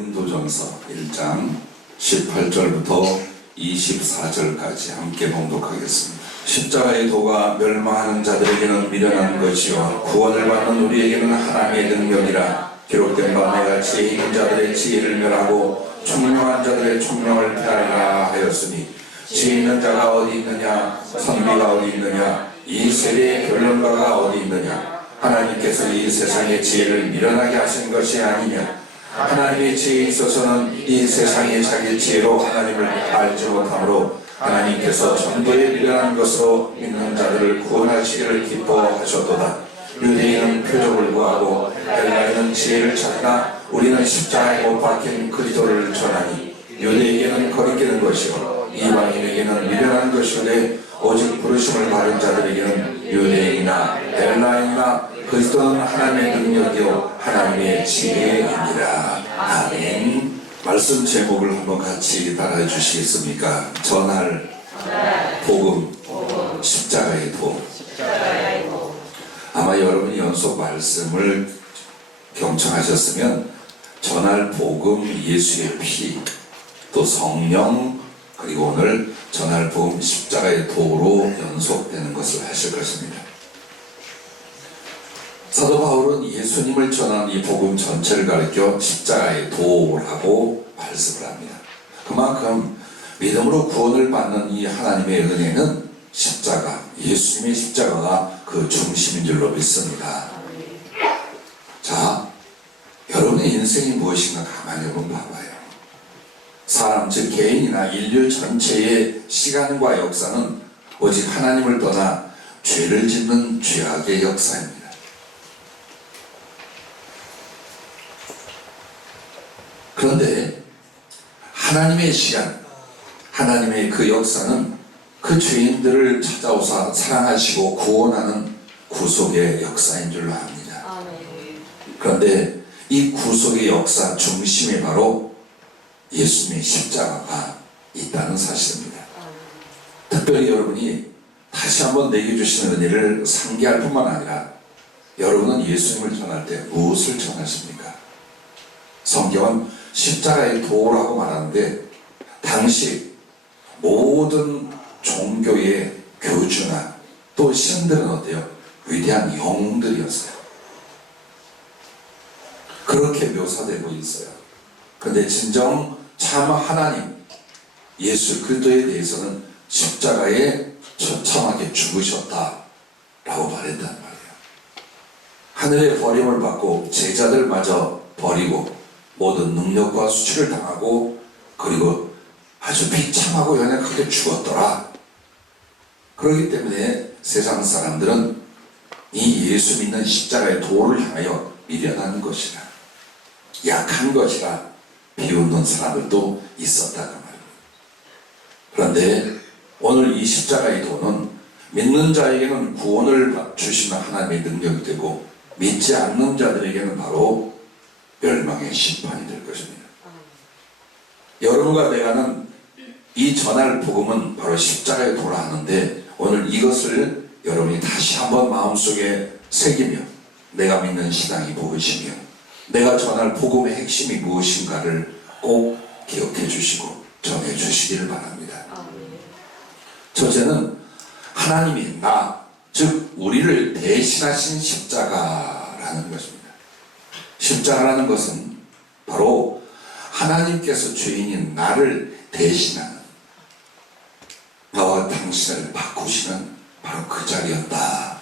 고린도전서 1장 18절부터 24절까지 함께 봉독하겠습니다. 십자가의 도가 멸망하는 자들에게는 미련한 것이요 구원을 받는 우리에게는 하나님의 능력이라. 기록된 바 내가 지혜 있는 자들의 지혜를 멸하고 총명한 자들의 총명을 폐하리라 하였으니 지혜 있는 자가 어디 있느냐, 선비가 어디 있느냐, 이 세대의 변론가가 어디 있느냐. 하나님께서 이 세상의 지혜를 미련하게 하신 것이 아니냐. 하나님의 지혜에 있어서는 이 세상의 자기 지혜로 하나님을 알지 못하므로 하나님께서 전도에 미련한 것으로 믿는 자들을 구원하시기를 기뻐하셨도다. 유대인은 표적을 구하고 헬라인은 지혜를 찾나 우리는 십자가에 못 박힌 그리스도를 전하니 유대에게는 거리끼는 것이요 이방인에게는 미련한 것이되 오직 부르심을 받은 자들에게는 유대인이나 헬라인이나 그리스도는 하나님의 능력이요 하나님의 지혜이니라. 아멘. 말씀 제목을 한번 같이 따라해 주시겠습니까? 전할 복음 십자가의 도. 아마 여러분이 연속 말씀을 경청하셨으면 전할 복음 예수의 피, 또 성령, 그리고 오늘 전할 복음 십자가의 도로 연속되는 것을 하실 것입니다. 사도 바울은 예수님을 전한 이 복음 전체를 가리켜 십자가의 도라고 말씀을 합니다. 그만큼 믿음으로 구원을 받는 이 하나님의 은혜는 십자가, 예수님의 십자가가 그 중심인 줄로 믿습니다. 자, 여러분의 인생이 무엇인가 가만히 한번 봐봐요. 사람, 즉 개인이나 인류 전체의 시간과 역사는 오직 하나님을 떠나 죄를 짓는 죄악의 역사입니다. 그런데 하나님의 시간, 하나님의 그 역사는 그 죄인들을 찾아오사 사랑하시고 구원하는 구속의 역사인 줄로 압니다. 그런데 이 구속의 역사 중심에 바로 예수님의 십자가가 있다는 사실입니다. 특별히 여러분이 다시 한번 내게 주시는 은혜를 상기할 뿐만 아니라 여러분은 예수님을 전할 때 무엇을 전하십니까? 성경은 십자가의 도라고 말하는데 당시 모든 종교의 교주나 또 신들은 어때요? 위대한 영웅들이었어요. 그렇게 묘사되고 있어요. 그런데 진정 참 하나님 예수 그리스도에 대해서는 십자가에 처참하게 죽으셨다라고 말했단 말이에요. 하늘의 버림을 받고 제자들마저 버리고 모든 능력과 수치를 당하고 그리고 아주 비참하고 연약하게 죽었더라. 그렇기 때문에 세상 사람들은 이 예수 믿는 십자가의 도를 향하여 미련한 것이라, 약한 것이라 비웃는 사람들도 있었다는 말입니다. 그런데 오늘 이 십자가의 도는 믿는 자에게는 구원을 주시는 하나님의 능력이 되고 믿지 않는 자들에게는 바로 멸망의 심판이 될 것입니다. 여러분과 내가는 이 전할 복음은 바로 십자가의 도라 하는데 오늘 이것을 여러분이 다시 한번 마음속에 새기며 내가 믿는 신앙이 무엇이며 내가 전할 복음의 핵심이 무엇인가를 꼭 기억해 주시고 전해 주시기를 바랍니다. 첫째는 하나님이 나, 즉 우리를 대신하신 십자가라는 것입니다. 십자가라는 것은 바로 하나님께서 죄인인 나를 대신하는, 나와 당신을 바꾸시는 바로 그 자리였다.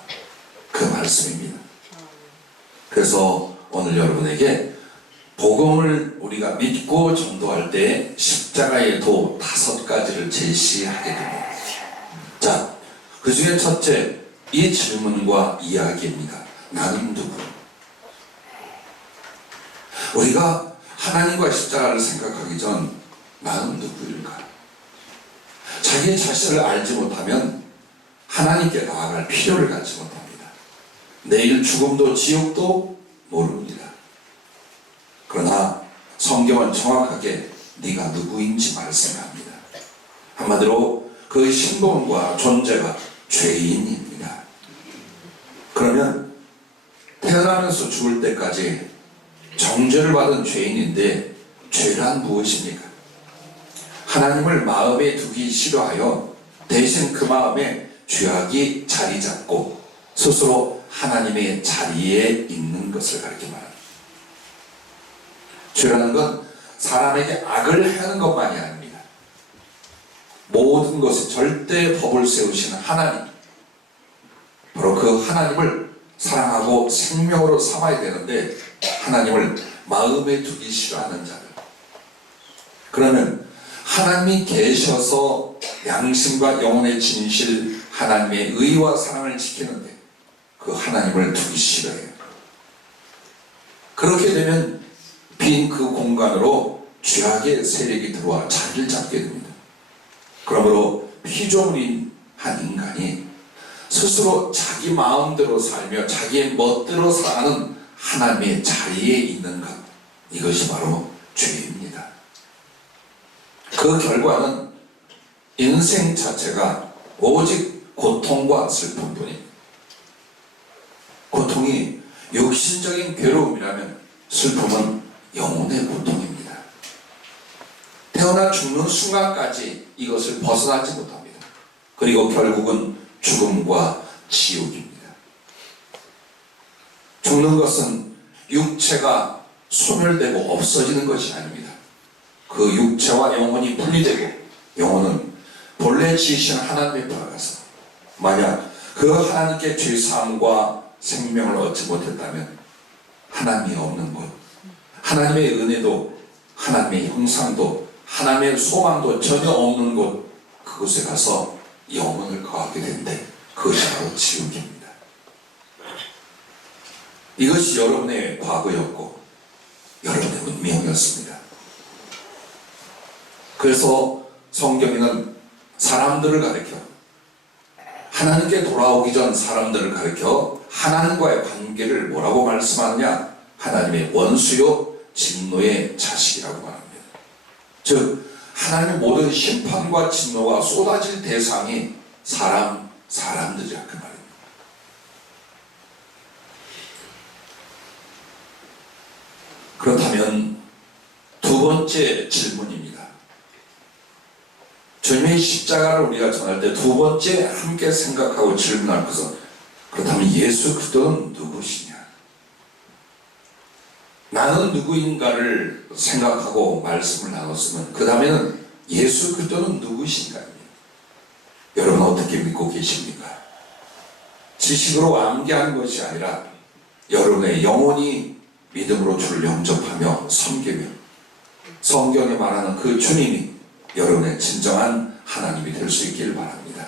그 말씀입니다. 그래서 오늘 여러분에게 복음을 우리가 믿고 전도할 때 십자가의 도 5가지를 제시하게 됩니다. 자, 그 중에 첫째, 이 질문과 이야기입니다. 나는 누구? 우리가 하나님과 십자가를 생각하기 전 나는 누구일까? 자기 자신을 알지 못하면 하나님께 나아갈 필요를 갖지 못합니다. 내일 죽음도 지옥도 모릅니다. 그러나 성경은 정확하게 네가 누구인지 말씀합니다. 한마디로 그 신분과 존재가 죄인입니다. 그러면 태어나면서 죽을 때까지 정죄를 받은 죄인인데 죄란 무엇입니까? 하나님을 마음에 두기 싫어하여 대신 그 마음에 죄악이 자리 잡고 스스로 하나님의 자리에 있는 것을 가리켜 말합니다. 죄라는 건 사람에게 악을 하는 것만이 아닙니다. 모든 것에 절대 법을 세우시는 하나님, 바로 그 하나님을 사랑하고 생명으로 삼아야 되는데 하나님을 마음에 두기 싫어하는 자들, 그러면 하나님이 계셔서 양심과 영혼의 진실, 하나님의 의와 사랑을 지키는데 그 하나님을 두기 싫어해요. 그렇게 되면 빈 그 공간으로 죄악의 세력이 들어와 자리를 잡게 됩니다. 그러므로 피조물인 한 인간이 스스로 자기 마음대로 살며 자기의 멋대로 사는 하나님의 자리에 있는 것, 이것이 바로 죄입니다. 그 결과는 인생 자체가 오직 고통과 슬픔뿐입니다. 고통이 육신적인 괴로움이라면 슬픔은 영혼의 고통입니다. 태어나 죽는 순간까지 이것을 벗어나지 못합니다. 그리고 결국은 죽음과 지옥입니다. 죽는 것은 육체가 소멸되고 없어지는 것이 아닙니다. 그 육체와 영혼이 분리되고 영혼은 본래 지으신 하나님의 돌아가서 만약 그 하나님께 죄사함과 생명을 얻지 못했다면 하나님이 없는 곳, 하나님의 은혜도 하나님의 형상도 하나님의 소망도 전혀 없는 곳, 그곳에 가서 영혼을 거하게 되는데 그것이 바로 지옥입니다. 이것이 여러분의 과거였고 여러분의 운명이었습니다. 그래서 성경에는 사람들을 가리켜, 하나님께 돌아오기 전 사람들을 가리켜 하나님과의 관계를 뭐라고 말씀하느냐? 하나님의 원수요 진노의 자식이라고 말합니다. 즉 하나님의 모든 심판과 진노가 쏟아질 대상이 사람들이라 그 말입니다. 그렇다면 두 번째 질문입니다. 주님의 십자가를 우리가 전할 때 두 번째 함께 생각하고 질문할 것은, 그렇다면 예수 그리스도는 누구시냐? 나는 누구인가를 생각하고 말씀을 나눴으면 그 다음에는 예수 그리스도는 누구신가입니다. 여러분 어떻게 믿고 계십니까? 지식으로 암기하는 것이 아니라 여러분의 영혼이 믿음으로 주를 영접하며 섬기며 성경에 말하는 그 주님이 여러분의 진정한 하나님이 될 수 있기를 바랍니다.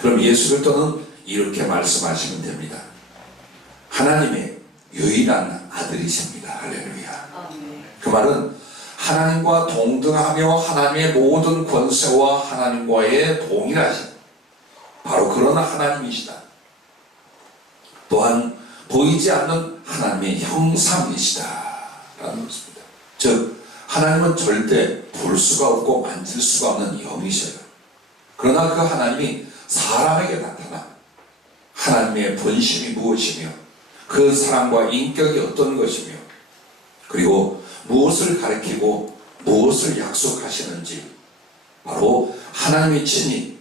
그럼 예수 그리스도는 이렇게 말씀하시면 됩니다. 하나님의 유일한 아들이십니다. 할렐루야. 그 말은 하나님과 동등하며 하나님의 모든 권세와 하나님과의 동일하신 바로 그런 하나님이시다. 또한 보이지 않는 하나님의 형상이시다 라는 것입니다. 즉 하나님은 절대 볼 수가 없고 만질 수가 없는 영이셔요. 그러나 그 하나님이 사람에게 나타나 하나님의 본심이 무엇이며 그 사랑과 인격이 어떤 것이며 그리고 무엇을 가리키고 무엇을 약속하시는지 바로 하나님이 친히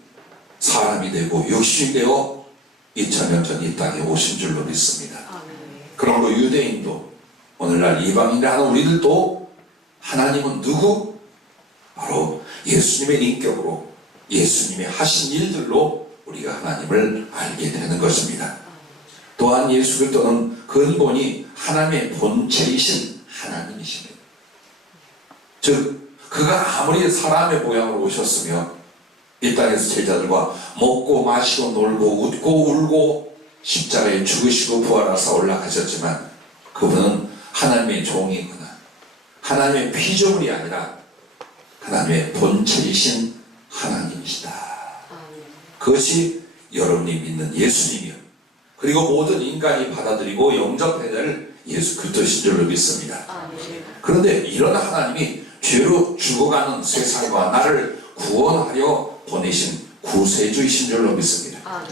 사람이 되고 육신이 되어 2000년 전 이 땅에 오신 줄로 믿습니다. 그러므로 유대인도 오늘날 이방인이라 하는 우리들도 하나님은 누구? 바로 예수님의 인격으로 예수님이 하신 일들로 우리가 하나님을 알게 되는 것입니다. 또한 예수 그리스도는 근본이 하나님의 본체이신 하나님이십니다. 즉 그가 아무리 사람의 모양으로 오셨으며 이 땅에서 제자들과 먹고 마시고 놀고 웃고 울고 십자가에 죽으시고 부활하사 올라가셨지만 그분은 하나님의 종이구나, 하나님의 피조물이 아니라 하나님의 본체이신 하나님이시다. 그것이 여러분이 믿는 예수님이요 그리고 모든 인간이 받아들이고 영접해야 될 예수 그리스도신 줄로 믿습니다. 그런데 이런 하나님이 죄로 죽어가는 세상과 나를 구원하려 보내신 구세주이신 줄로 믿습니다.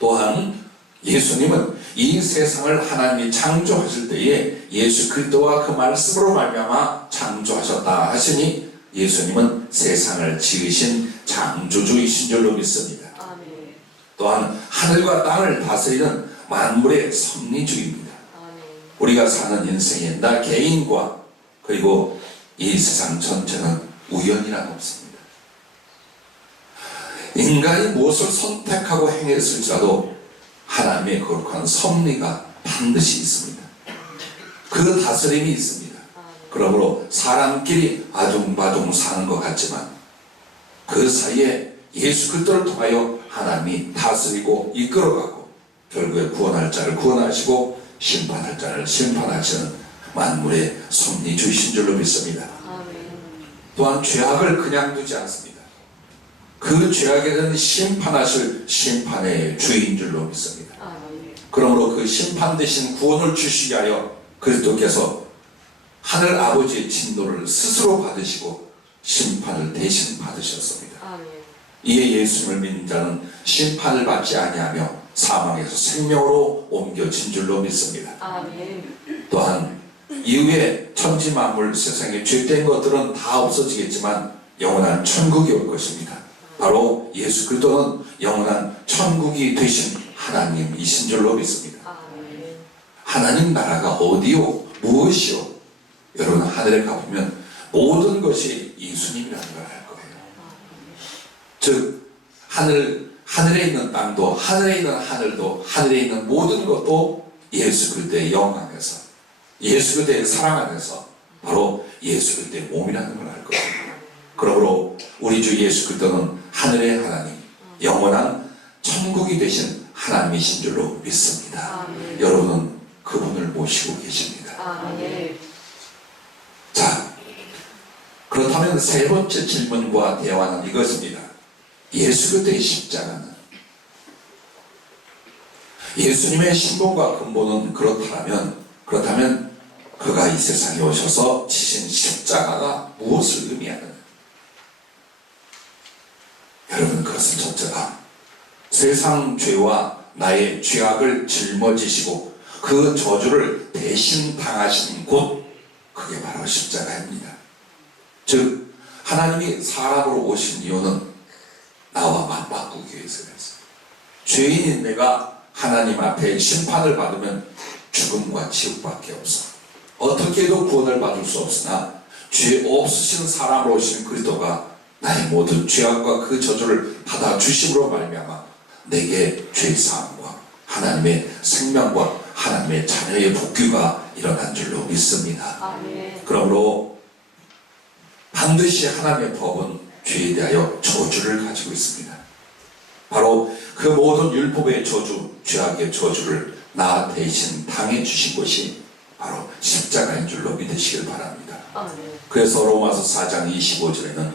또한 예수님은 이 세상을 하나님이 창조하실 때에 예수 그리스도와 그 말씀으로 말미암아 창조하셨다 하시니 예수님은 세상을 지으신 창조주이신 줄로 믿습니다. 아멘. 또한 하늘과 땅을 다스리는 만물의 섭리주입니다. 아멘. 우리가 사는 인생에 나 개인과 그리고 이 세상 전체는 우연이란 없습니다. 인간이 무엇을 선택하고 행했을지라도 하나님의 거룩한 섭리가 반드시 있습니다. 그 다스림이 있습니다. 그러므로 사람끼리 아둥바둥 사는 것 같지만 그 사이에 예수 그리스도를 통하여 하나님이 다스리고 이끌어가고 결국에 구원할 자를 구원하시고 심판할 자를 심판하시는 만물의 섭리주이신 줄로 믿습니다. 또한 죄악을 그냥 두지 않습니다. 그 죄악에 대한 심판하실 심판의 주인 줄로 믿습니다. 그러므로 그 심판 대신 구원을 주시기 위하여 그리스도께서 하늘 아버지의 진노를 스스로 받으시고 심판을 대신 받으셨습니다. 이에 예수님을 믿는 자는 심판을 받지 아니하며 사망에서 생명으로 옮겨진 줄로 믿습니다. 또한 이후에 천지 만물 세상에 죄된 것들은 다 없어지겠지만 영원한 천국이 올 것입니다. 바로 예수 그리스도는 영원한 천국이 되신 하나님이신 줄로 믿습니다. 하나님 나라가 어디요? 무엇이요? 여러분 하늘에 가보면 모든 것이 예수님이라는 걸 알 거예요. 즉 하늘에 있는 땅도 하늘에 있는 하늘도 하늘에 있는 모든 것도 예수 그리스도의 영광에서 예수 그리스도의 사랑 안에서 바로 예수 그리스도의 몸이라는 걸 알 거예요. 그러므로 우리 주 예수 그리스도는 하늘의 하나님, 영원한 천국이 되신 하나님이신 줄로 믿습니다. 여러분은 그분을 모시고 계십니다. 자, 그렇다면 세 번째 질문과 대화는 이것입니다. 예수 그리스도의 십자가는 예수님의 신분과 근본은 그렇다면 그가 이 세상에 오셔서 지신 십자가가 무엇을 의미하느냐? 여러분 그것은 첫째가 세상 죄와 나의 죄악을 짊어지시고 그 저주를 대신 당하신 곳 그게 바로 십자가입니다. 즉 하나님이 사람으로 오신 이유는 나와 맞바꾸기 위해서였어요. 죄인인 내가 하나님 앞에 심판을 받으면 죽음과 지옥밖에 없어. 어떻게 해도 구원을 받을 수 없으나 죄 없으신 사람으로 오신 그리스도가 나의 모든 죄악과 그 저주를 받아주심으로 말미암아 내게 죄사함과 하나님의 생명과 하나님의 자녀의 복귀가 일어난 줄로 믿습니다. 그러므로 반드시 하나님의 법은 죄에 대하여 저주를 가지고 있습니다. 바로 그 모든 율법의 저주, 죄악의 저주를 나 대신 당해주신 것이 바로 십자가인 줄로 믿으시길 바랍니다. 그래서 로마서 4장 25절에는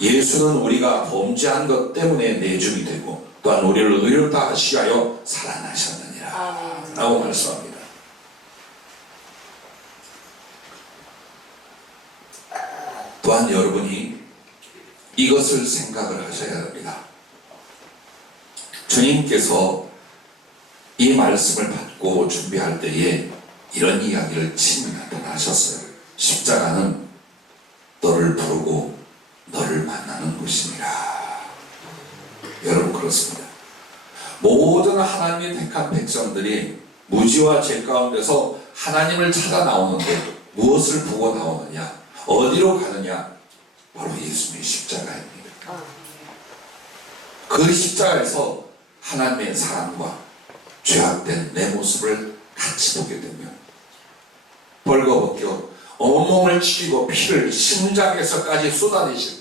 예수는 우리가 범죄한 것 때문에 내줌이 되고 또한 우리를 의롭다 하시하여 살아나셨느니라 라고 말씀합니다. 또한 여러분이 이것을 생각을 하셔야 합니다. 주님께서 이 말씀을 받고 준비할 때에 이런 이야기를 친히 나타나셨어요. 십자가는 너를 부르고 너를 만나는 곳이니라. 여러분 그렇습니다. 모든 하나님이 택한 백성들이 무지와 죄 가운데서 하나님을 찾아 나오는데 무엇을 보고 나오느냐? 어디로 가느냐? 바로 예수님의 십자가입니다. 그 십자가에서 하나님의 사랑과 죄악된 내 모습을 같이 보게 되면 벌거벗겨 온몸을 치고 피를 심장에서까지 쏟아내신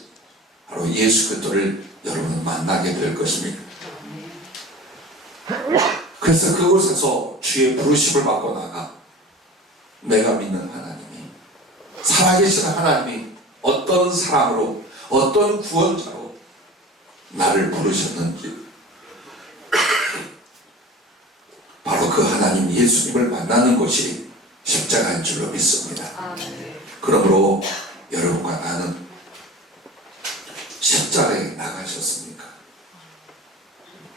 바로 예수 그리스도를 여러분은 만나게 될 것입니다. 그래서 그곳에서 주의 부르심을 받고 나가 내가 믿는 하나님이 살아계신 하나님이 어떤 사람으로 어떤 구원자로 나를 부르셨는지 바로 그 하나님 예수님을 만나는 것이 십자가인 줄로 믿습니다. 그러므로 여러분과 나는 십자가에 나가셨습니까?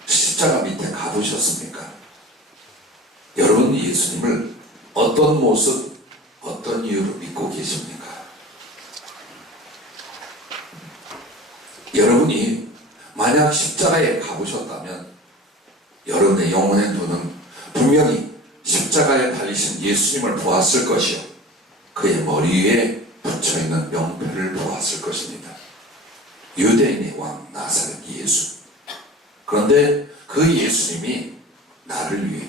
십자가 밑에 가보셨습니까? 어떤 모습, 어떤 이유로 믿고 계십니까? 여러분이 만약 십자가에 가보셨다면 여러분의 영혼의 눈은 분명히 십자가에 달리신 예수님을 보았을 것이요, 그의 머리 위에 붙여있는 명패를 보았을 것입니다. 유대인의 왕 나사렛 예수. 그런데 그 예수님이 나를 위해,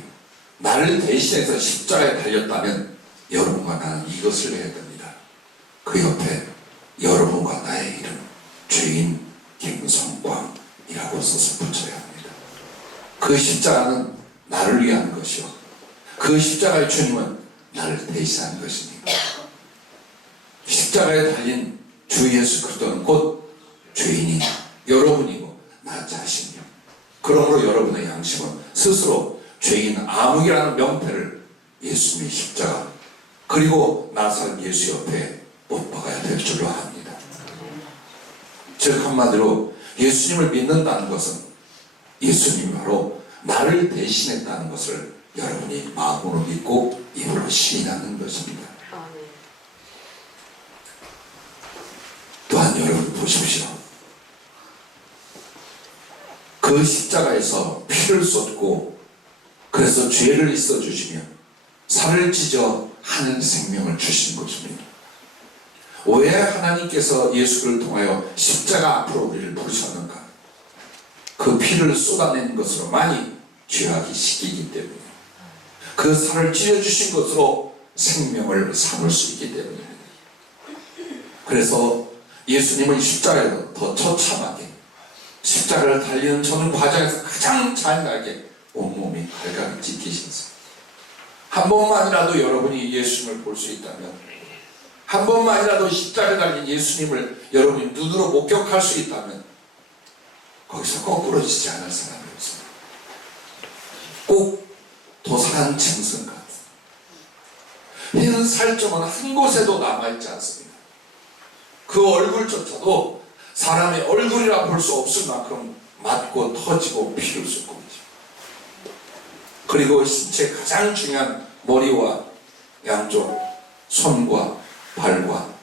나를 대신해서 십자가에 달렸다면 여러분과 나는 이것을 해야 됩니다. 그 옆에 여러분과 나의 이름, 죄인 김성광이라고 써서 붙여야 합니다. 그 십자가는 나를 위한 것이요, 그 십자가의 주님은 나를 대신한 것입니다. 십자가에 달린 주 예수 그리스도는 곧 죄인이 여러분이고 나 자신이요. 그러므로 여러분의 양심은 스스로 죄인 암흑이라는 명패를 예수님의 십자가 그리고 나사렛 예수 옆에 못 박아야 될 줄로 압니다. 즉 한마디로 예수님을 믿는다는 것은 예수님이 바로 나를 대신했다는 것을 여러분이 마음으로 믿고 입으로 시인하는 것입니다. 또한 여러분 보십시오. 그 십자가에서 피를 쏟고 그래서 죄를 있어주시며 살을 찢어 하늘 생명을 주신 것입니다. 왜 하나님께서 예수를 통하여 십자가 앞으로 우리를 부르셨는가? 그 피를 쏟아낸 것으로 많이 죄악이 씻기기 때문에, 그 살을 찢어주신 것으로 생명을 삼을 수 있기 때문입니다. 그래서 예수님은 십자가에서 더 처참하게 십자가를 달리는 저는 과정에서 가장 잔인하게 온몸이 갈갈이 찢기셨습니다. 한 번만이라도 여러분이 예수님을 볼 수 있다면, 한 번만이라도 십자가에 달린 예수님을 여러분이 눈으로 목격할 수 있다면 거기서 거꾸러지지 않을 사람이 없습니다. 꼭 도사한 짐승 같은 흰 살점은 한 곳에도 남아있지 않습니다. 그 얼굴조차도 사람의 얼굴이라 볼 수 없을 만큼 맞고 터지고 피를 쏟고 있죠. 그리고 신체 가장 중요한 머리와 양쪽 손과 발과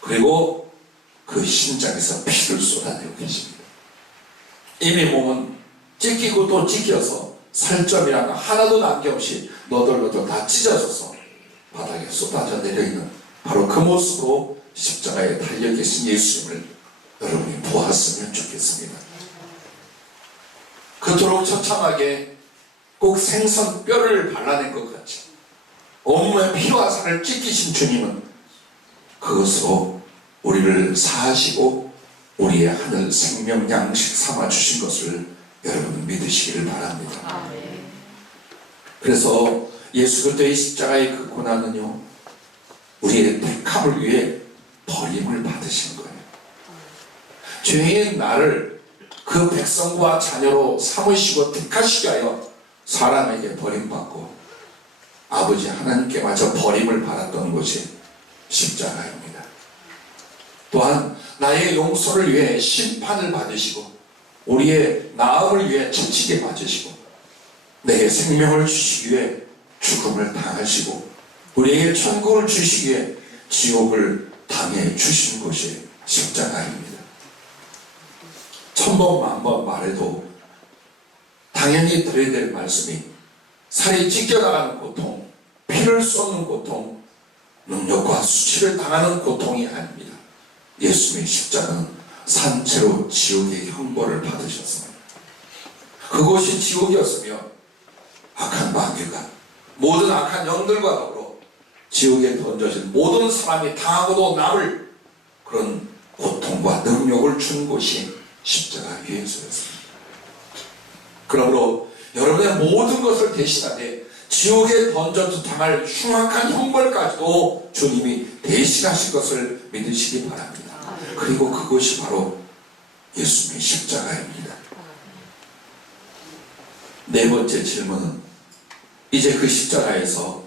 그리고 그 심장에서 피를 쏟아내고 계십니다. 이미 몸은 찢기고 또 찢겨서 살점이란 거 하나도 남김없이 너덜너덜 다 찢어져서 바닥에 쏟아져 내려있는 바로 그 모습으로 십자가에 달려 계신 예수님을 여러분이 보았으면 좋겠습니다. 그토록 처참하게 꼭 생선 뼈를 발라낸 것 같이 온몸에 피와 살을 찢기신 주님은 그것으로 우리를 사하시고 우리의 하늘 생명 양식 삼아 주신 것을 여러분 믿으시기를 바랍니다. 그래서 예수 그리스도의 십자가의 그 고난은요, 우리의 택함을 위해 버림을 받으신 거예요. 죄인 나를 그 백성과 자녀로 삼으시고 택하시게 하여 사람에게 버림받고 아버지 하나님께 마저 버림을 받았던 것이 십자가입니다. 또한 나의 용서를 위해 심판을 받으시고 우리의 나음을 위해 채찍에 맞으시고 내게 생명을 주시기 위해 죽음을 당하시고 우리에게 천국을 주시기 위해 지옥을 당해 주신 것이 십자가입니다. 천번 만번 말해도 당연히 드려야 될 말씀이 살이 찢겨나가는 고통, 피를 쏟는 고통, 능력과 수치를 당하는 고통이 아닙니다. 예수님의 십자가는 산채로 지옥의 형벌을 받으셨습니다. 그곳이 지옥이었으며 악한 마귀가 모든 악한 영들과 더불어 지옥에 던져진 모든 사람이 당하고도 남을 그런 고통과 능력을 준 곳이 십자가 위에서였습니다. 그러므로 여러분의 모든 것을 대신하되 지옥에 던져도 당할 흉악한 형벌까지도 주님이 대신하신 것을 믿으시기 바랍니다. 그리고 그것이 바로 예수님의 십자가입니다. 네 번째 질문은 이제 그 십자가에서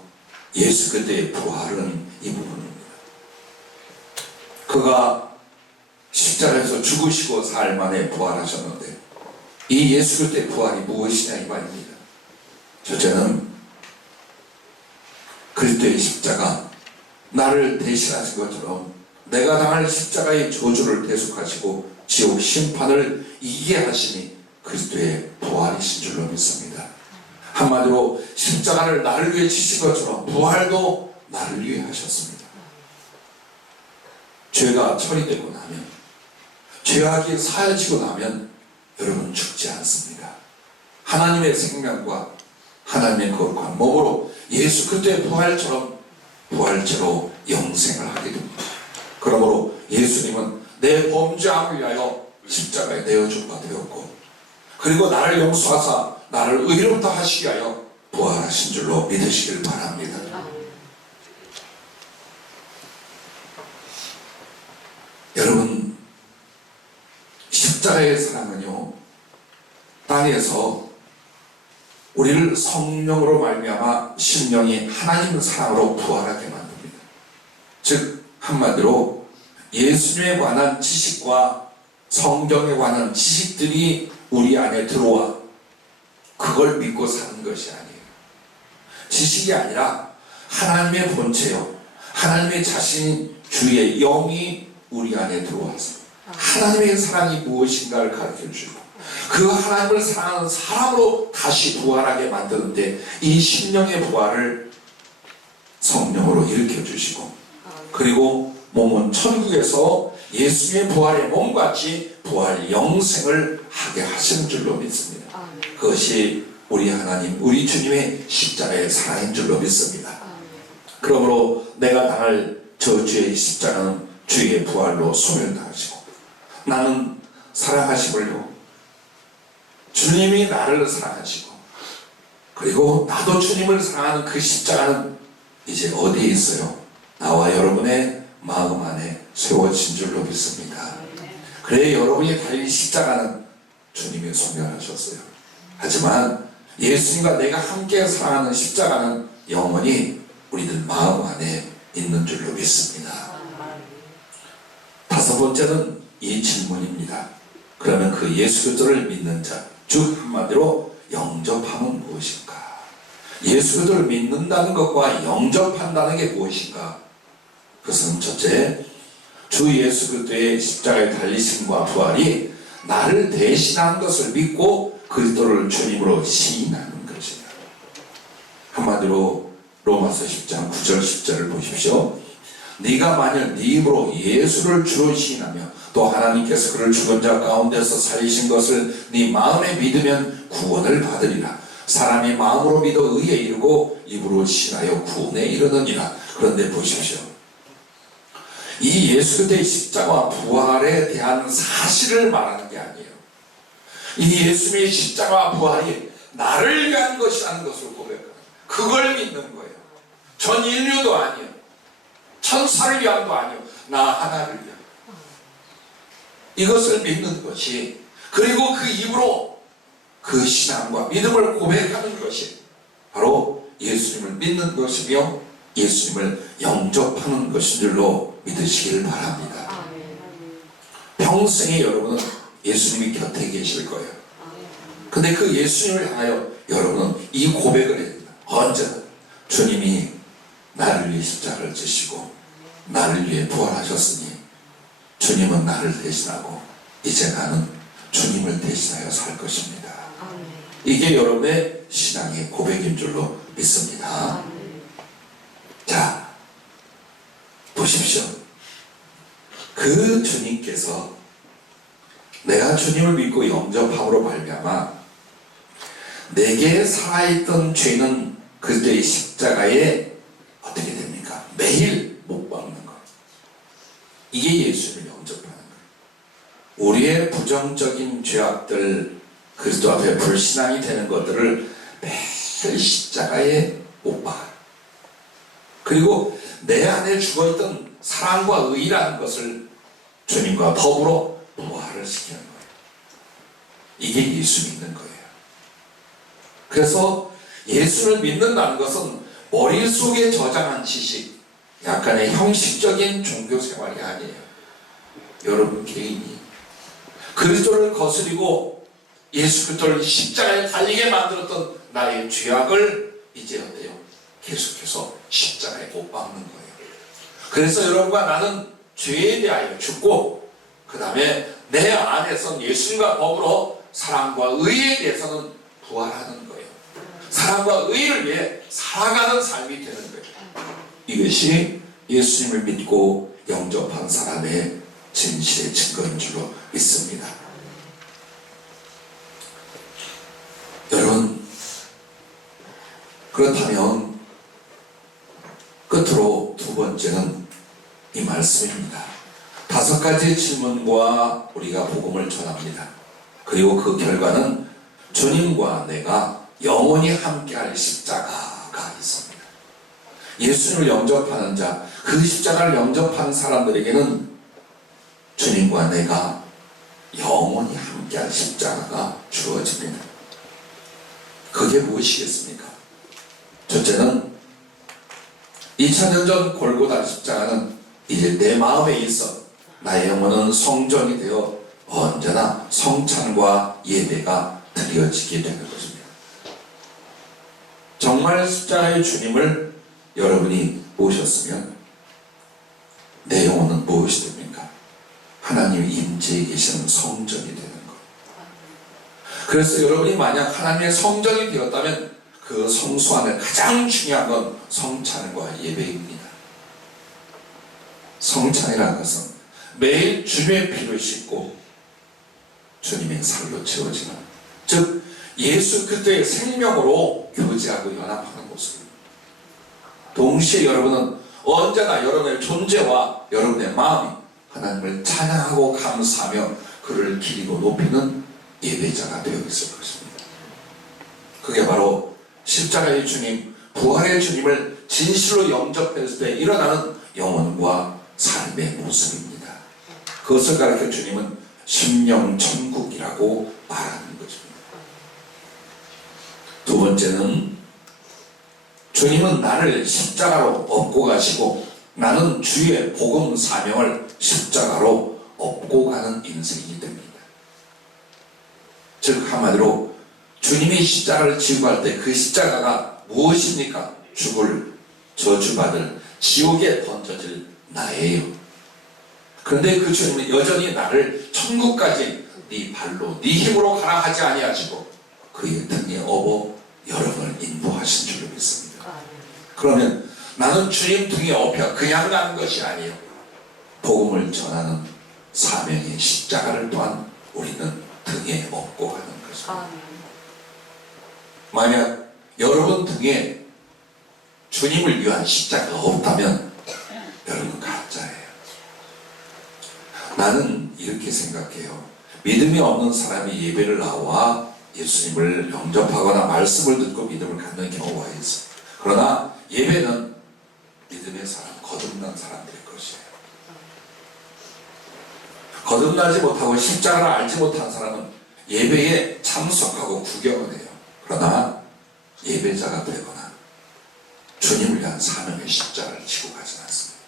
예수 그리스도의 부활은 이 부분입니다. 그가 십자가에서 죽으시고 사흘 만에 부활하셨는데 이 예수 그리스도의 부활이 무엇이냐 이 말입니다. 첫째는 그리스도의 십자가 나를 대신하신 것처럼 내가 당할 십자가의 저주를 대속하시고 지옥 심판을 이기게 하시니 그리스도의 부활이신 줄로 믿습니다. 한마디로 십자가를 나를 위해 지신 것처럼 부활도 나를 위해 하셨습니다. 죄가 처리되고 나면, 죄악이 사해지고 나면 여러분 죽지 않습니다. 하나님의 생명과 하나님의 거룩한 몸으로 예수 그리스도의 부활체로 영생을 하게 됩니다. 그러므로 예수님은 내 범죄함을 위하여 십자가에 내어준 바 되었고, 그리고 나를 용서하사 나를 의롭다 하시기 위하여 부활하신 줄로 믿으시길 바랍니다. 여러분, 십자가의 사랑은요, 땅에서 우리를 성령으로 말미암아 심령이 하나님의 사랑으로 부활하게 만듭니다. 즉 한마디로 예수님에 관한 지식과 성경에 관한 지식들이 우리 안에 들어와 그걸 믿고 사는 것이 아니에요. 지식이 아니라 하나님의 본체요, 하나님의 자신 주의 영이 우리 안에 들어와서 하나님의 사랑이 무엇인가를 가르쳐주고 그 하나님을 사랑하는 사람으로 다시 부활하게 만드는데 이 심령의 부활을 성령으로 일으켜주시고, 그리고 몸은 천국에서 예수님의 부활의 몸같이 부활 영생을 하게 하시는 줄로 믿습니다. 그것이 우리 하나님, 우리 주님의 십자가의 사랑인 줄로 믿습니다. 그러므로 내가 당할 저 죄의 십자가는 주의 부활로 소멸당하시고, 나는 사랑하심을요, 주님이 나를 사랑하시고, 그리고 나도 주님을 사랑하는 그 십자가는 이제 어디에 있어요? 나와 여러분의 마음 안에 세워진 줄로 믿습니다. 그래 여러분이 달린 십자가는 주님이 소멸하셨어요. 하지만 예수님과 내가 함께 사랑하는 십자가는 영원히 우리들 마음 안에 있는 줄로 믿습니다. 다섯 번째는 이 질문입니다. 그러면 그 예수 그리스도를 믿는 자, 즉 한마디로 영접함은 무엇인가? 예수 그리스도를 믿는다는 것과 영접한다는 게 무엇인가? 그것은 첫째, 주 예수 그리스도의 십자가에 달리심과 부활이 나를 대신한 것을 믿고 그리스도를 주님으로 시인하는 것이다. 한마디로 로마서 10장 9절 10절을 보십시오. 네가 만일 네 입으로 예수를 주로 시인하며 또 하나님께서 그를 죽은 자 가운데서 살리신 것을 네 마음에 믿으면 구원을 받으리라. 사람이 마음으로 믿어 의에 이르고 입으로 시인하여 구원에 이르느니라. 그런데 보십시오. 이 예수 그리스도의 십자가와 부활에 대한 사실을 말하는 게 아니에요. 이 예수님의 십자가와 부활이 나를 위한 것이라는 것을 고백하는, 그걸 믿는 거예요. 전 인류도 아니에요. 천사를 위한도 아니에요. 나 하나를 위한. 이것을 믿는 것이, 그리고 그 입으로 그 신앙과 믿음을 고백하는 것이 바로 예수님을 믿는 것이며 예수님을 영접하는 것인 줄로 믿으시기를 바랍니다. 평생에 여러분은 예수님이 곁에 계실 거예요. 근데 그 예수님을 향하여 여러분은 이 고백을 해야 됩니다. 언제나 주님이 나를 위해 십자가를 지시고 나를 위해 부활하셨으니 주님은 나를 대신하고 이제 나는 주님을 대신하여 살 것입니다. 이게 여러분의 신앙의 고백인 줄로 믿습니다. 자, 보십시오. 그 주님께서 내가 주님을 믿고 영접함으로 말미암아 내게 살아있던 죄는 그리스도의 십자가에 어떻게 됩니까? 매일 못 박는 것. 이게 예수님을 영접하는 거예요. 우리의 부정적인 죄악들, 그리스도 앞에 불신앙이 되는 것들을 매일 십자가에 못 박아요. 그리고 내 안에 죽어있던 사랑과 의라는 것을 주님과 더불어 부활을 시키는 거예요. 이게 예수 믿는 거예요. 그래서 예수를 믿는다는 것은 머릿속에 저장한 지식, 약간의 형식적인 종교 생활이 아니에요. 여러분 개인이 그리스도를 거스리고 예수 그리스도를 십자가에 달리게 만들었던 나의 죄악을 이제 어때요? 계속해서 십자가에 못 박는 거예요. 그래서 여러분과 나는 죄에 대하여 죽고 그 다음에 내 안에서 예수님과 더불어 사랑과 의에 대해서는 부활하는 거예요. 사랑과 의를 위해 살아가는 삶이 되는 거예요. 이것이 예수님을 믿고 영접한 사람의 진실의 증거인 줄로 믿습니다. 여러분, 그렇다면 끝으로 두 번째는 이 말씀입니다. 5가지 질문과 우리가 복음을 전합니다. 그리고 그 결과는 주님과 내가 영원히 함께할 십자가가 있습니다. 예수님을 영접하는 자, 그 십자가를 영접하는 사람들에게는 주님과 내가 영원히 함께할 십자가가 주어집니다. 그게 무엇이겠습니까? 첫째는 2000년 전 골고다 십자가는 이제 내 마음에 있어 나의 영혼은 성전이 되어 언제나 성찬과 예배가 드려지게 되는 것입니다. 정말 십자가의 주님을 여러분이 모셨으면 내 영혼은 무엇이 됩니까? 하나님의 임재에 계시는 성전이 되는 거예요. 그래서 여러분이 만약 하나님의 성전이 되었다면 그 성소 안에 가장 중요한 건 성찬과 예배입니다. 성찬이라는 것은 매일 주님의 피를 씻고 주님의 살로 채워지는, 즉 예수 그리스도의 생명으로 교제하고 연합하는 모습입니다. 동시에 여러분은 언제나 여러분의 존재와 여러분의 마음이 하나님을 찬양하고 감사하며 그를 기리고 높이는 예배자가 되어 있을 것입니다. 그게 바로 십자가의 주님, 부활의 주님을 진실로 영접했을 때 일어나는 영혼과 삶의 모습입니다. 그것을 가르쳐 주님은 심령천국이라고 말하는 것입니다. 두 번째는 주님은 나를 십자가로 업고 가시고 나는 주의 복음 사명을 십자가로 업고 가는 인생이 됩니다. 즉 한마디로 주님이 십자가를 지고 갈 때 그 십자가가 무엇입니까? 죽을 저주받을 지옥에 던져질 나예요. 그런데 그 주님은 여전히 나를 천국까지 네 발로 네 힘으로 가라 하지 아니하시고 그의 등에 업어 여러분을 인도하신 줄로 믿습니다. 그러면 나는 주님 등에 업혀 그냥 가는 것이 아니에요. 복음을 전하는 사명의 십자가를 또한 우리는 등에 업고 가는 것입니다. 만약 여러분 등에 주님을 위한 십자가가 없다면 여러분 가짜예요. 나는 이렇게 생각해요. 믿음이 없는 사람이 예배를 나와 예수님을 영접하거나 말씀을 듣고 믿음을 갖는 경우가 있어요. 그러나 예배는 믿음의 사람, 거듭난 사람들의 것이에요. 거듭나지 못하고 십자가를 알지 못한 사람은 예배에 참석하고 구경을 해요. 그러나 예배자가 되거나 주님을 위한 사명의 십자가를 지고 가지 않습니다.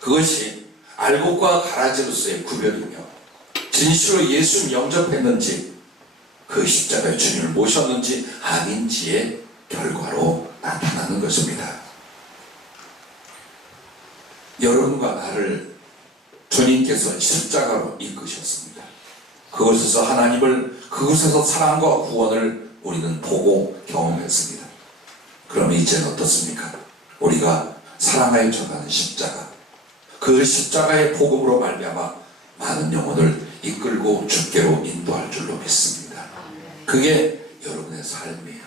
그것이 알곡과 가라지로서의 구별이며 진실로 예수님 영접했는지 그 십자가의 주님을 모셨는지 아닌지의 결과로 나타나는 것입니다. 여러분과 나를 주님께서 십자가로 이끄셨습니다. 그곳에서 하나님을, 그곳에서 사랑과 구원을 우리는 보고 경험했습니다. 그럼 이제는 어떻습니까? 우리가 사랑하여 전하는 십자가, 그 십자가의 복음으로 말미암아 많은 영혼을 이끌고 주께로 인도할 줄로 믿습니다. 그게 여러분의 삶이에요.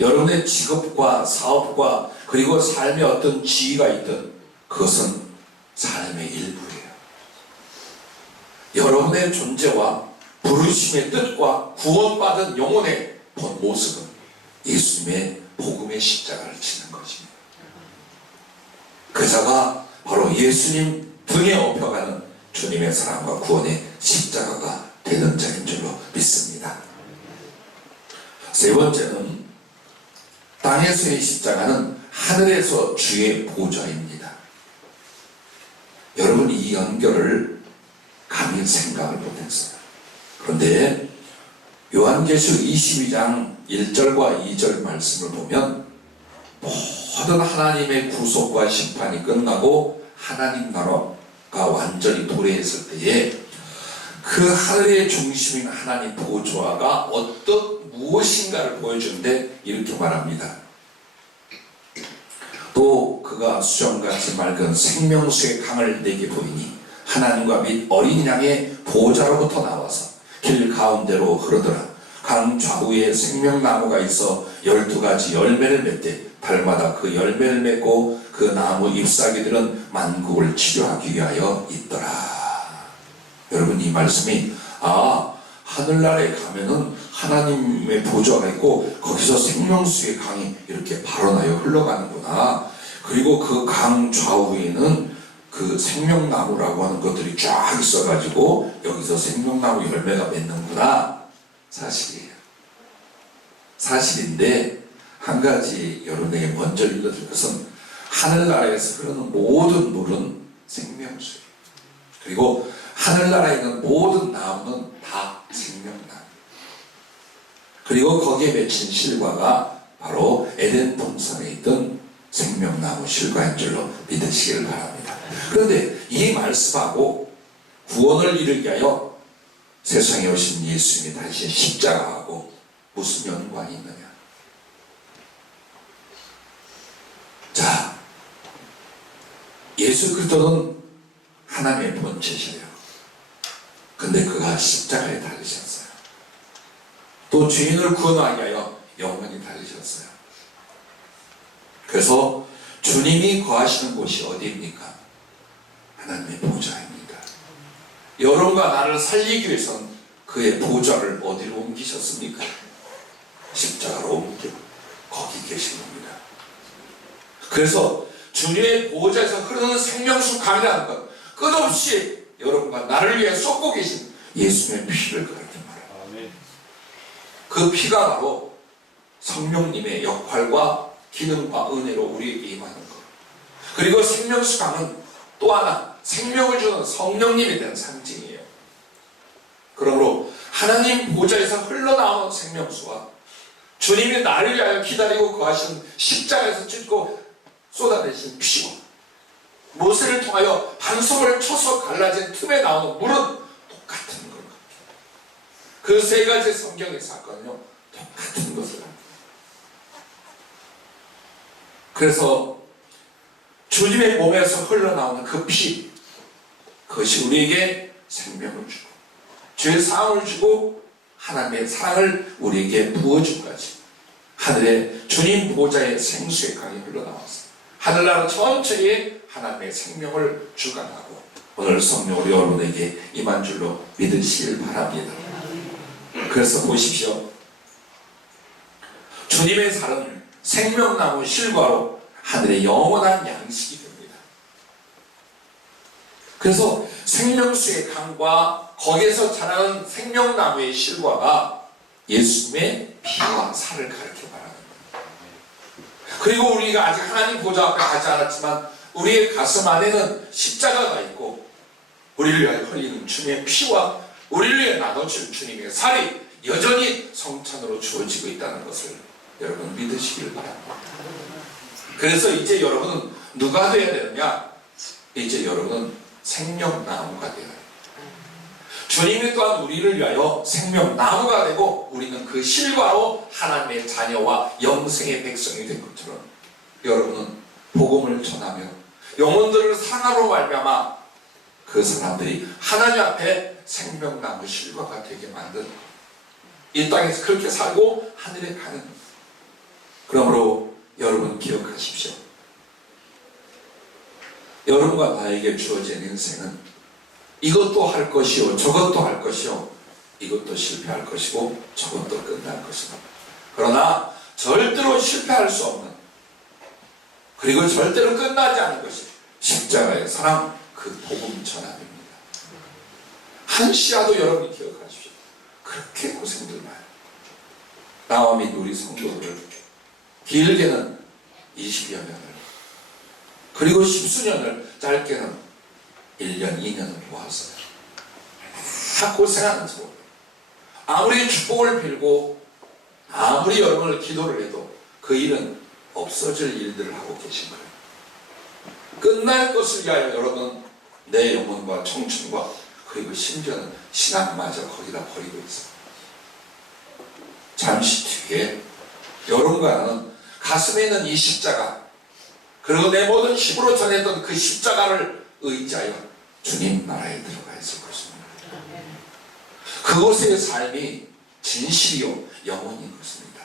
여러분의 직업과 사업과 그리고 삶의 어떤 지위가 있든 그것은 삶의 일부예요. 여러분의 존재와 부르심의 뜻과 구원받은 영혼의 본 모습은 예수님의 복음의 십자가를 지는 것입니다. 그자가 바로 예수님 등에 업혀가는 주님의 사랑과 구원의 십자가가 되는 자인 줄로 믿습니다. 세 번째는 땅에서의 십자가는 하늘에서 주의 보좌입니다. 여러분 이 연결을 감히 생각을 못했어요. 그런데 요한계시록 22장 1절과 2절 말씀을 보면 모든 하나님의 구속과 심판이 끝나고 하나님 나라가 완전히 도래했을 때에 그 하늘의 중심인 하나님 보좌가 어떤 무엇인가를 보여주는데 이렇게 말합니다. 또 그가 수정같이 맑은 생명수의 강을 내게 보이니 하나님과 및 어린 양의 보좌로부터 나와서 길 가운데로 흐르더라. 강 좌우에 생명나무가 있어 12가지 열매를 맺되 달마다 그 열매를 맺고 그 나무 잎사귀들은 만국을 치료하기 위하여 있더라. 여러분, 이 말씀이 하늘나라에 가면은 하나님의 보좌가 있고 거기서 생명수의 강이 이렇게 발원하여 흘러가는구나. 그리고 그 강 좌우에는 그 생명나무라고 하는 것들이 쫙 있어가지고 여기서 생명나무 열매가 맺는구나. 사실이에요. 사실인데 한 가지 여러분에게 먼저 읽어드릴 것은 하늘나라에서 흐르는 모든 물은 생명수예요. 그리고 하늘나라에 있는 모든 나무는 다 생명나무. 그리고 거기에 맺힌 실과가 바로 에덴 동산에 있던 생명나무 실과인 줄로 믿으시길 바랍니다. 그런데 이 말씀하고 구원을 이루기 위하여 세상에 오신 예수님이 다시 십자가하고 무슨 연관이 있느냐? 자, 예수 그리스도는 하나님의 본체시래요. 근데 그가 십자가에 달리셨어요. 또 죄인을 구원하기 위하여 영원히 달리셨어요. 그래서 주님이 거하시는 곳이 어디입니까? 하나님의 보좌입니다. 여러분과 나를 살리기 위해서는 그의 보좌를 어디로 옮기셨습니까? 십자가로 옮겨 거기 계신 겁니다. 그래서 주님의 보좌에서 흐르는 생명수 강이라는 것, 끝없이 여러분과 나를 위해 쏟고 계신 예수님의 피를 그렇게 말해요. 그 피가 바로 성령님의 역할과 기능과 은혜로 우리에게 임하는 것. 그리고 생명수 강은 또 하나 생명을 주는 성령님에 대한 상징이에요. 그러므로 하나님 보좌에서 흘러나오는 생명수와 주님이 나를 위하여 기다리고 거하시는 십자가에서 찢고 쏟아내신 피와 모세를 통하여 반석을 쳐서 갈라진 틈에 나오는 물은 똑같은 겁니다. 그 세 가지 성경의 사건은요, 똑같은 것을 합니다. 그래서 주님의 몸에서 흘러나오는 그 피, 그것이 우리에게 생명을 주고 죄의 사함을 주고 하나님의 사랑을 우리에게 부어주까지 하늘에 주님 보좌의 생수의 강이 흘러나왔습니다. 하늘나라 전체에 하나님의 생명을 주관하고 오늘 성령으로 여러분에게 임한 줄로 믿으시길 바랍니다. 그래서 보십시오. 주님의 살은 생명나무 실과로 하늘의 영원한 양식이 됩니다. 그래서 생명수의 강과 거기에서 자라는 생명나무의 실과가 예수님의 피와 살을 가르쳐 말합니다. 그리고 우리가 아직 하나님 보좌 앞에 가지 않았지만 우리의 가슴 안에는 십자가가 있고 우리를 위하여 흘리는 주님의 피와 우리를 위해 나눠준 주님의 살이 여전히 성찬으로 주어지고 있다는 것을 여러분 믿으시길 바랍니다. 그래서 이제 여러분은 누가 되어야 되느냐? 이제 여러분은 생명나무가 되어야 해요. 주님이 또한 우리를 위하여 생명나무가 되고 우리는 그 실과로 하나님의 자녀와 영생의 백성이 된 것처럼 여러분은 복음을 전하며 영혼들을 사랑으로 말미암아 그 사람들이 하나님 앞에 생명나무 실과가 되게 만드는 것. 이 땅에서 그렇게 살고 하늘에 가는 것. 그러므로 여러분 기억하십시오. 여러분과 나에게 주어진 인생은 이것도 할 것이요 저것도 할 것이요 이것도 실패할 것이고 저것도 끝날 것입니다. 그러나 절대로 실패할 수 없는 그리고 절대로 끝나지 않을 것이 십자가의 사랑 그 복음 전환입니다. 한 시야도 여러분이 기억하십시오. 그렇게 고생들 많아요. 나와 및 우리 성도들을 길게는 20여 년을 그리고 10수년을 짧게는 1년, 2년을 모았어요. 다 고생하는 소 아무리 축복을 빌고 아무리 여러분을 기도를 해도 그 일은 없어질 일들을 하고 계신 거예요. 끝날 것을 위하여 여러분 내 영혼과 청춘과 그리고 심지어는 신앙마저 거기다 버리고 있어요. 잠시 뒤에 여러분과 나는 가슴에 있는 이 십자가 그리고 내 모든 힘으로 전했던 그 십자가를 의지하여 주님 나라에 들어가 있을 것입니다. 그곳의 삶이 진실이요 영원인 것입니다.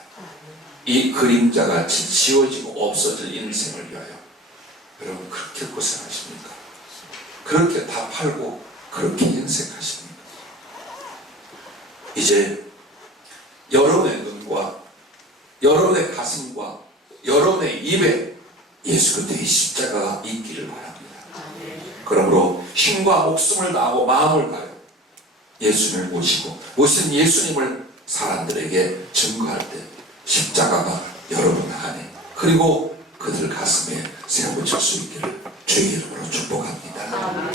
이 그림자가 지워지고 없어질 인생을 위하여 여러분 그렇게 고생하십니까? 그렇게 다 팔고 그렇게 인생하십니까? 이제 여러분의 눈과 여러분의 가슴과 여러분의 입에 예수 그리스도의 십자가가 있기를 바랍니다. 그러므로 힘과 목숨을 다하고 마음을 다하여 예수님을 모시고 모신 예수님을 사람들에게 증거할 때 십자가가 여러분 안에 그리고 그들 가슴에 세워질 수 있기를 주의 이름으로 축복합니다.